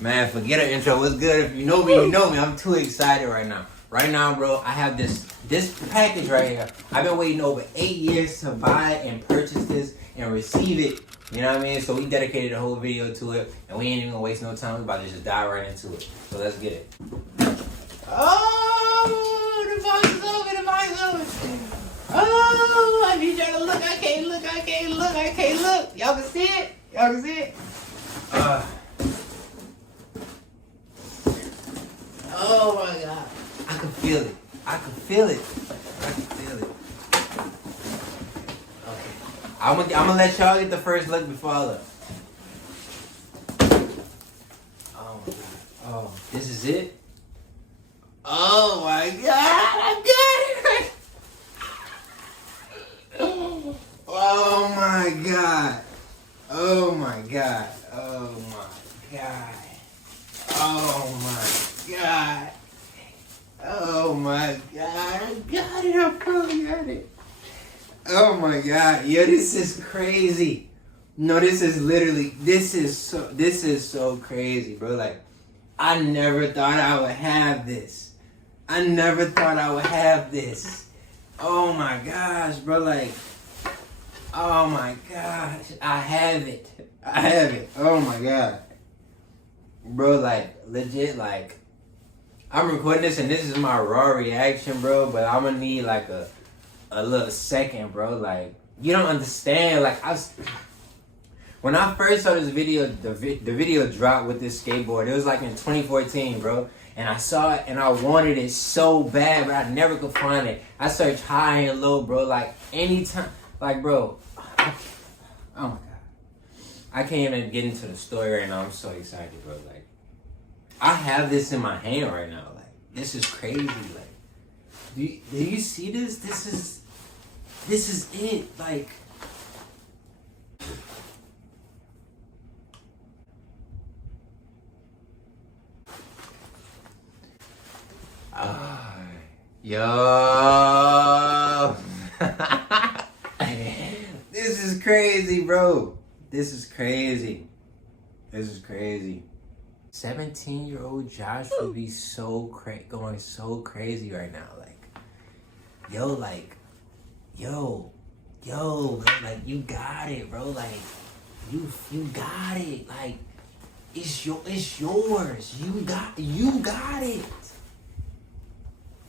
Man, forget an intro. What's good? If you know me, you know me. I'm too excited right now. Right now, bro, I have this package right here. I've been waiting over 8 years to buy and purchase this and receive it. You know what I mean? So we dedicated a whole video to it, and we ain't even gonna waste no time. We about to just dive right into it. So let's get it. Oh, the box is open. The box is open. Oh, I need y'all to look. I can't look. I can't look. I can't look. Y'all can see it. Y'all can see it. Oh my God. I can feel it. I can feel it. I can feel it. Okay. I'm gonna let y'all get the first look before I look. Oh my God. Oh, this is it? Oh my God. I got it. Oh my God. Oh my God. Oh my God. Oh my God. Oh my God. I got it. I probably got it. Oh my God. Yo, this is crazy. No, this is so crazy, bro. Like, I never thought I would have this. I never thought I would have this. Oh my gosh, bro. Like, oh my gosh. I have it. I have it. Oh my God. Bro, like, legit, like, I'm recording this and this is my raw reaction, bro, but I'm gonna need like a little second, bro. Like, you don't understand. Like, when I first saw this video, the video dropped with this skateboard. It was like in 2014, bro. And I saw it and I wanted it so bad, but I never could find it. I searched high and low, bro. Like, anytime, like, bro. Oh my God. I can't even get into the story right now. I'm so excited, bro. Like, I have this in my hand right now. Like, this is crazy. Like, do you see this? This is it. Like, yo. This is crazy, bro. This is crazy. This is crazy. 17-year-old Josh would be going so crazy right now. Like, yo, like, you got it, bro. Like, you got it. Like, it's yours. You got it.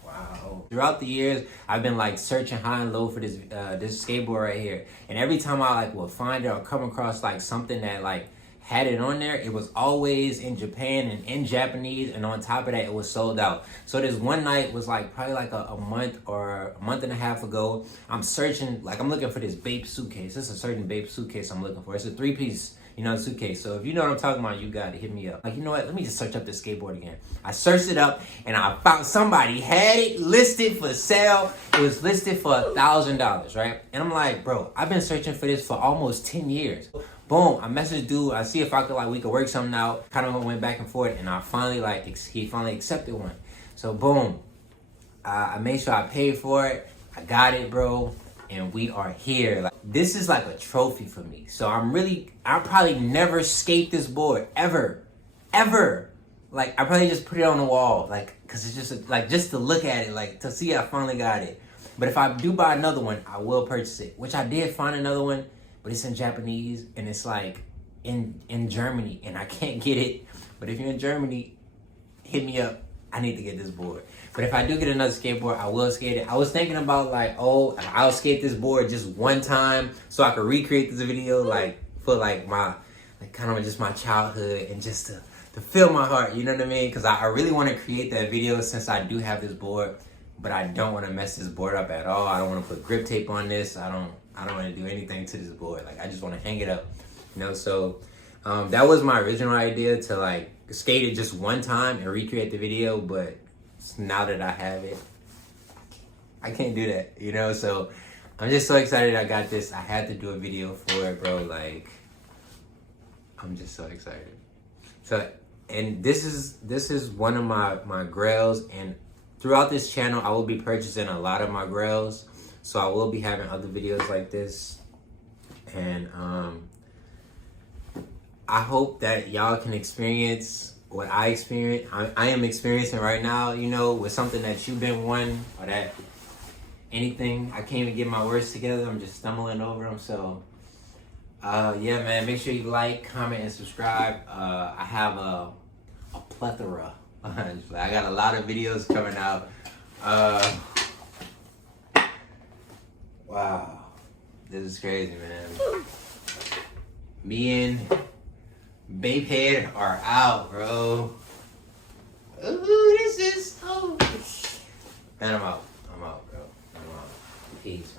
Wow. Throughout the years, I've been like searching high and low for this skateboard right here, and every time I like will find it or come across like something that like had it on there, it was always in Japan and in Japanese, and on top of that, it was sold out. So this one night was like probably like a month or a month and a half ago. I'm searching, like, I'm looking for this Bape suitcase. This is a certain Bape suitcase I'm looking for. It's a 3-piece, suitcase. So if you know what I'm talking about, you got to hit me up. Like, you know what? Let me just search up this skateboard again. I searched it up and I found somebody had it listed for sale. It was listed for $1,000, right? And I'm like, bro, I've been searching for this for almost 10 years. Boom, I messaged dude. I see if I could, like, we could work something out. Kind of went back and forth, and I finally, like, he finally accepted one. So boom, I made sure I paid for it. I got it, bro, and we are here. Like, this is like a trophy for me. So I'll probably never skate this board ever. Like, I probably just put it on the wall, like, cause it's just like just to look at it, like to see I finally got it. But if I do buy another one, I will purchase it. Which I did find another one. But it's in Japanese, and it's like in Germany, and I can't get it. But if you're in Germany, hit me up. I need to get this board. But if I do get another skateboard, I will skate it. I was thinking about like, oh, I'll skate this board just one time so I could recreate this video, like for like my, like kind of just my childhood and just to fill my heart. You know what I mean? Because I really want to create that video since I do have this board, but I don't want to mess this board up at all. I don't want to put grip tape on this. I don't want to do anything to this board. Like, I just want to hang it up, so that was my original idea, to like skate it just one time and recreate the video. But now that I have it, I can't do that, so I'm just so excited I got this. I had to do a video for it, bro. Like, I'm just so excited. So, and this is one of my Grails, and throughout this channel I will be purchasing a lot of my Grails. So I will be having other videos like this, and I hope that y'all can experience what I experience, I am experiencing right now, you know, with something that you've been wanting, or that anything. I can't even get my words together. I'm just stumbling over them. So, yeah, man, make sure you like, comment, and subscribe. I have a plethora. I got a lot of videos coming out. Wow, this is crazy, man. Me and Bape Head are out, bro. Ooh, this is so. Man, I'm out. I'm out, bro. I'm out. Peace.